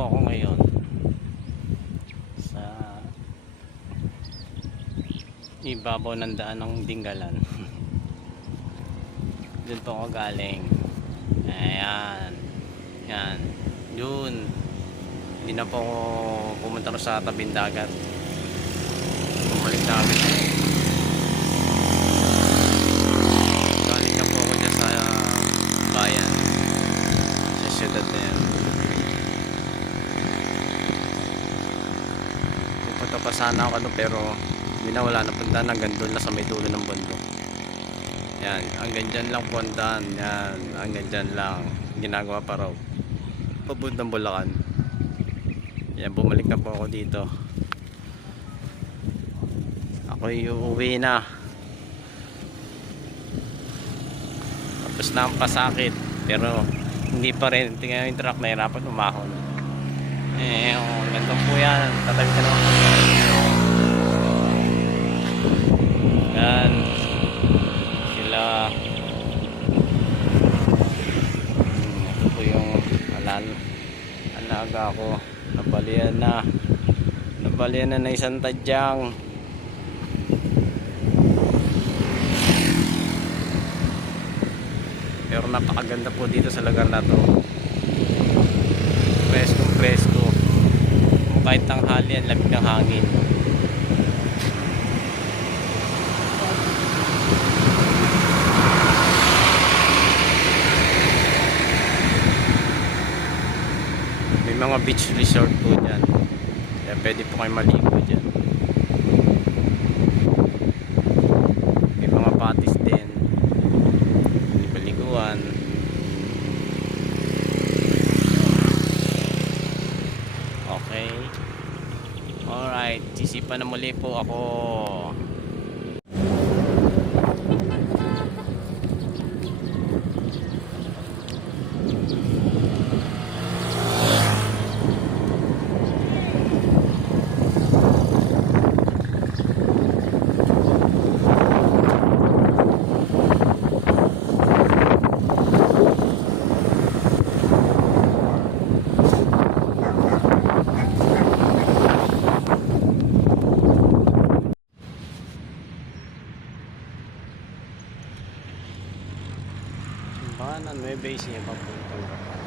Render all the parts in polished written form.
po ako ngayon sa ibabaw ng daan ng Dingalan. Doon po ako galing. Ayan. Yan. Yun. Hindi na po ako pumunta sa tabing dagat. Bumalik na kami. Galing na po ako dyan sa bayan. Sa syudad na yan. Pupunta pa sana ako pero hindi na, wala na punta na, hanggang doon na sa may dulo ng bundok. Yan, hanggang dyan lang po ang daan. Yan, hanggang dyan lang. Ginagawa pa raw papuntang Bulacan. Yan, bumalik na po ako dito. Ako'y uuwi na. Tapos na ang pasakit, pero hindi pa rin. Tingnan yung truck, nahirapan umahon. Ganito po yan. Tatabi ka naman. Yan sila. Ito po yung alaga ko. Nabalian na isang tadyang. Pero napakaganda po dito sa lugar na to. Presko. Kahit tanghali, ang lamig ng hangin. May mga beach resort po dyan. Kaya pwede po kayo maligo dyan. May mga patis din. May paliguan. Okay. Alright. Sisipan na muli po ako. Simbahan may base niya papuntang Bulacan.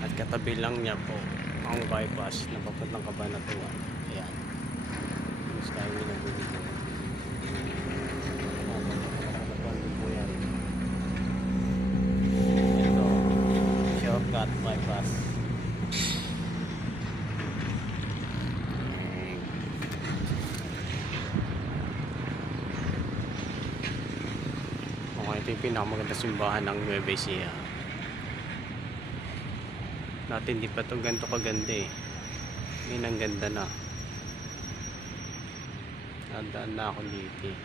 At katabi lang niya po ang bypass na papuntang Cabanatuan. Ayan. Yung skyway na bulig. Ito, shortcut bypass. Ito yung pinakamaganda simbahan ng Nueva Ecija. Dati hindi pa ito ganito kaganda eh. Ngayon ang ganda na. Nadaan na ako dito eh.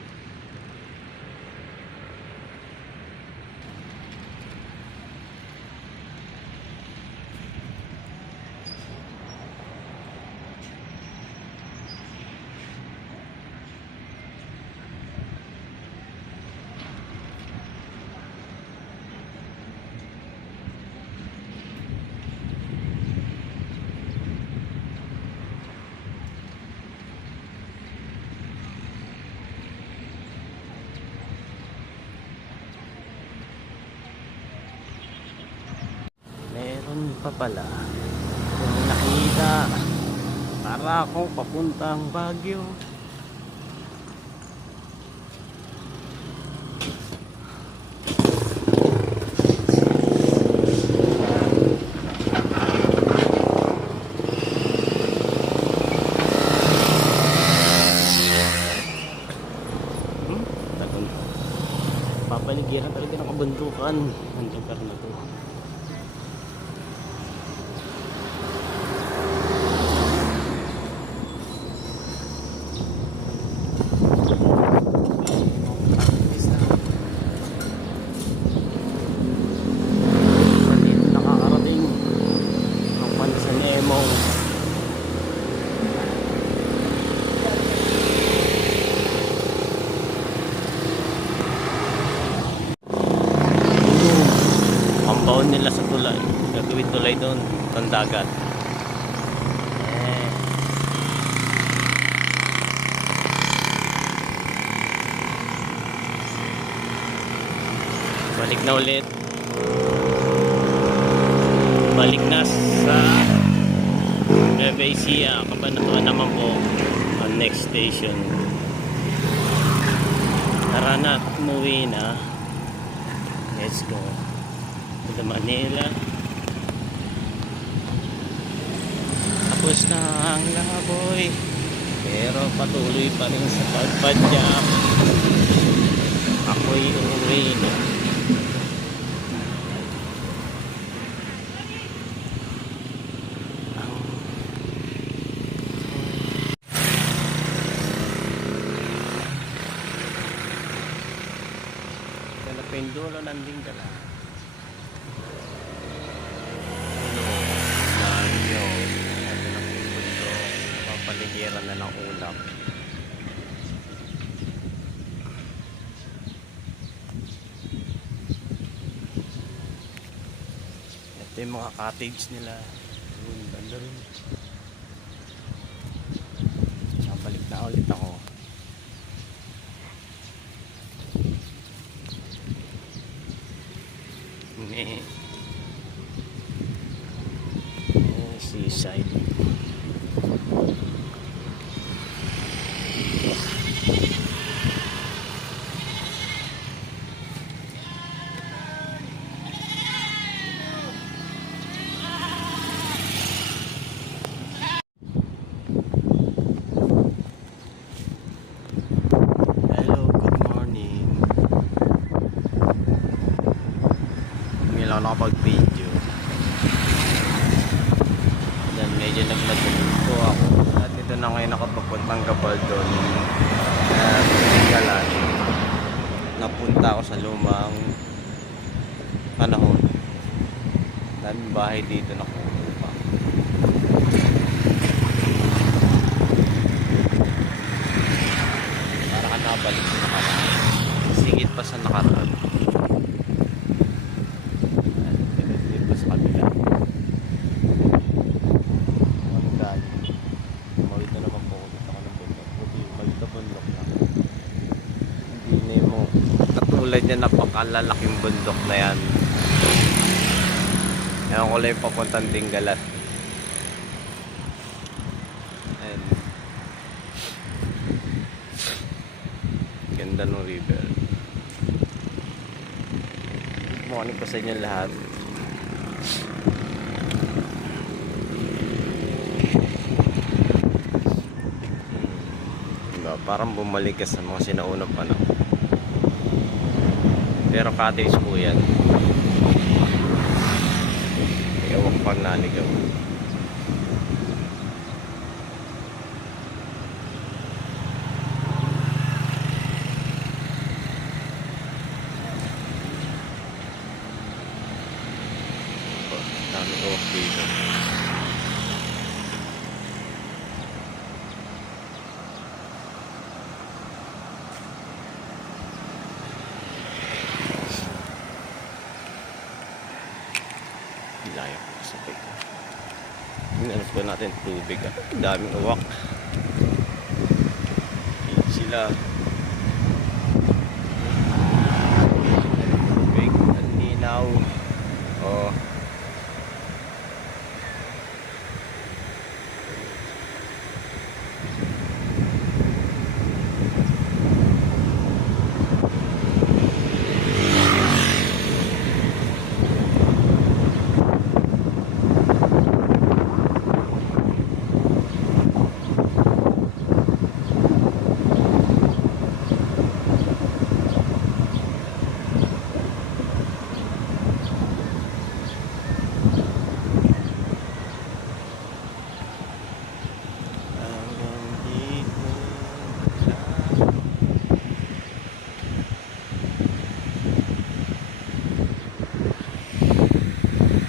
Pa pala kung nakita para akong papuntang Baguio. Papaligiran talaga ng kabundukan ang lugar na to. nila sa tulay. Gagawin tulay doon, tandagat. Balik na ulit. Balik na sa Nueva Ecija, Cabanatuan naman po ang next station. Tara na, umuwi na. Let's go to the Manila. Tapos na ang laboy, pero patuloy pa rin sa pagpadyak. Ako'y uuwi na. Pendulo ng Dingala. Nanyo. Ito na po pundo. Papaligiran na ng ulap. Ito yung mga cottage nila. Ganda rin. Nabalik na ulit ako. Seaside. Hello, good morning. Hindi lang nakapag-video. Medyo nagmadulog po ako at ito na ngayon nakapapuntang Gabaldon at Galan. Napunta ako sa lumang panahon. Daming bahay dito na kukupa. Para ka nakabalik sa nakaraan. Sigit pa sa nakaraan. Pinagdip pa sa kabila. Katulad niya, napakalalaking bundok na yan. Ewan ko lang yung papuntang Dingalat. And ganda ng river. Morning po sa inyo lahat. Diba, parang bumalik ka sa mga sinaunang panahon. Pero cottage po yan. Ewan pang naligaw. Dami ko dito. Layo ko sa pika. Hinanap po natin tubig. Daming uwak. Sila. Tubig. Ang linaw. Oh.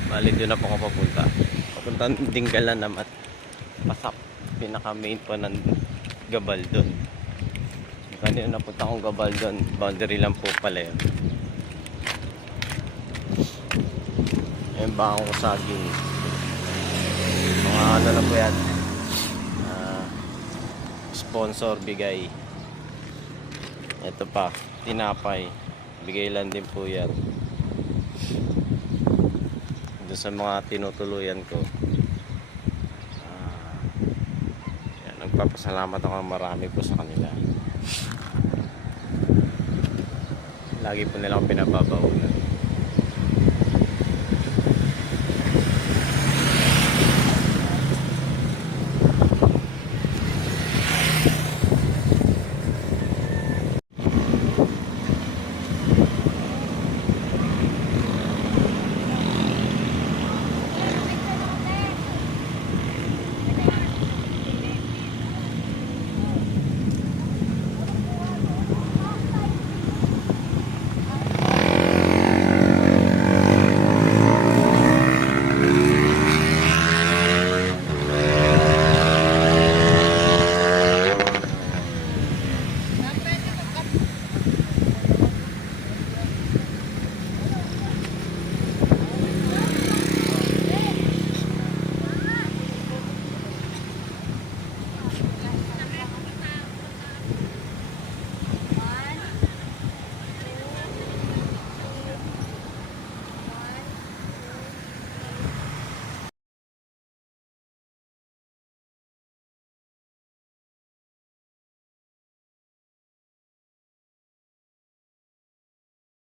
Bali doon na po ako papunta. Papunta ng Dingalan naman. Pasap. Pinaka main po ng Gabaldon. Kanina napunta akong Gabaldon. Boundary lang po pala yun. Yung bangong saging. Mga ano na po yan. Sponsor bigay. Ito pa, tinapay. Bigay lang din po yan. Doon sa mga tinutuluyan ko. Yan, nagpapasalamat ako marami po sa kanila. Lagi po nila akong pinababaunan.